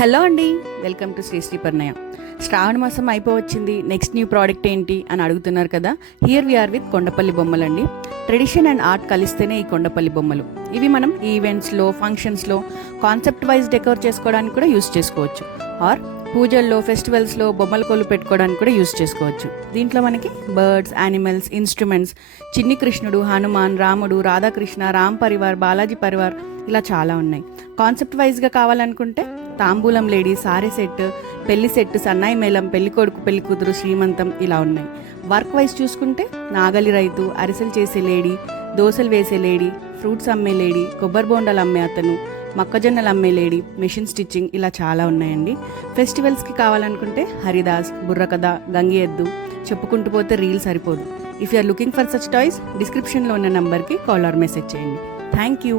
Hello అండి, welcome to Shri పరిణయ. శ్రావణ మాసం అయిపోవచ్చింది, next new product ఏంటి అని అడుగుతున్నారు కదా. హియర్ వీఆర్ విత్ కొండపల్లి బొమ్మలు అండి. ట్రెడిషన్ అండ్ ఆర్ట్ కలిస్తేనే ఈ కొండపల్లి బొమ్మలు. ఇవి మనం ఈవెంట్స్లో, ఫంక్షన్స్లో కాన్సెప్ట్ వైజ్ డెకోర్ చేసుకోవడానికి కూడా యూస్ చేసుకోవచ్చు. ఆర్ పూజల్లో, ఫెస్టివల్స్లో బొమ్మల కొలు పెట్టుకోవడానికి కూడా యూస్ చేసుకోవచ్చు. దీంట్లో మనకి బర్డ్స్, యానిమల్స్, ఇన్స్ట్రుమెంట్స్, చిన్ని కృష్ణుడు, హనుమాన్, రాముడు, రాధాకృష్ణ, రామ్ పరివార్, బాలాజీ పరివార్ ఇలా చాలా ఉన్నాయి. కాన్సెప్ట్ వైజ్గా కావాలనుకుంటే తాంబూలం లేడీ, సారీ సెట్, పెళ్లి సెట్, సన్నాయి మేళం, పెళ్లి కొడుకు పెళ్లి కూతురు, శ్రీమంతం ఇలా ఉన్నాయి. వర్క్ వైజ్ చూసుకుంటే నాగలి రైతు, అరిసెలు చేసే లేడీ, దోశలు వేసే లేడీ, ఫ్రూట్స్ అమ్మే లేడీ, కొబ్బరి బోండాలు అమ్మే అతను, మొక్కజొన్నలు అమ్మే లేడీ, మెషిన్ స్టిచ్చింగ్ ఇలా చాలా ఉన్నాయండి. ఫెస్టివల్స్కి కావాలనుకుంటే హరిదాస్, బుర్రకథ, గంగి ఎద్దు, చెప్పుకుంటూ పోతే రీల్ సరిపోదు. If you are looking for such toys, డిస్క్రిప్షన్లో ఉన్న నంబర్కి కాల్ ఆర్ మెసేజ్ చేయండి. Thank you.